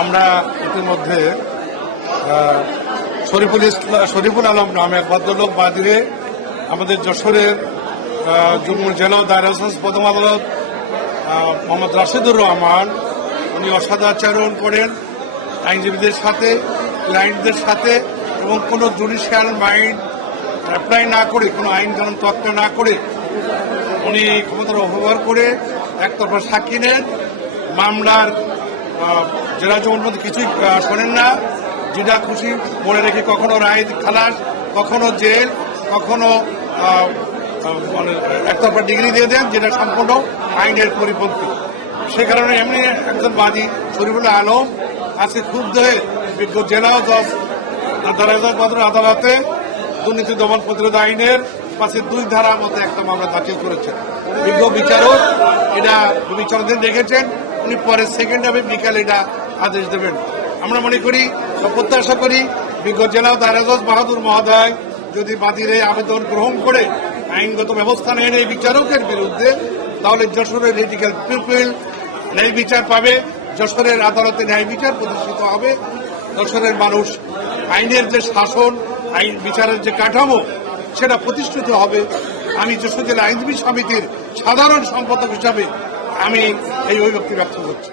আমরা ইতিমধ্যে শরীফুল আলম নামে এক ভদ্রলোক বাদীরে আমাদের যশোরের যুগ্ম জেলা দায়রা জজ প্রথম আদালত মোহাম্মদ রাশেদুর রহমান, উনি অসদাচরণ করেন আইনজীবীদের সাথে, ক্লায়েন্টদের সাথে, এবং কোনো জুডিশিয়াল মাইন্ড অ্যাপ্লাই না করে, কোনো আইন কানুন তত্ত্ব না করে উনি ক্ষমতার অপব্যবহার করে একতরফা সাক্ষী নেন। মামলার জেলা জজ মধ্যে কিছুই শোনেন না, যেটা খুশি মনে রেখে কখনো রায় খালাস, কখনো জেল, কখনো একতরফা ডিগ্রি দিয়ে দেন, যেটা সম্পূর্ণ আইনের পরিপন্থী। সে কারণে এমনি একজন বাদী শরীফুল আলম আজকে ক্ষুব্ধ হয়ে বিজ্ঞ জেলা জজ আদালতে দুর্নীতি দমন প্রতিরোধ আইনের 5(2) ধারার মধ্যে একটা মামলা দাখিল করেছেন। বিজ্ঞ বিচারক এটা বিচারাধীন রেখেছেন, উনি পরে সেকেন্ড হাফে বিকালে এটা আদেশ দেবেন। আমরা মনে করি, প্রত্যাশা করি বিজ্ঞ জেলা দায়রা জজ বাহাদুর মহোদয় যদি বাদীর এই আবেদন গ্রহণ করে আইনগত ব্যবস্থা নেন এই বিচারকের বিরুদ্ধে, তাহলে যশোরের লিটিগাল পিপল ন্যায় বিচার পাবে, যশোরের আদালতে ন্যায় বিচার প্রতিষ্ঠিত হবে, যশোরের মানুষ আইনের যে শাসন, আইন বিচারের যে কাঠামো, সেটা প্রতিষ্ঠিত হবে। আমি যশোর জেলা আইনজীবী সমিতির সাধারণ সম্পাদক হিসাবে আমি এই অভিব্যক্তি ব্যক্ত করছি।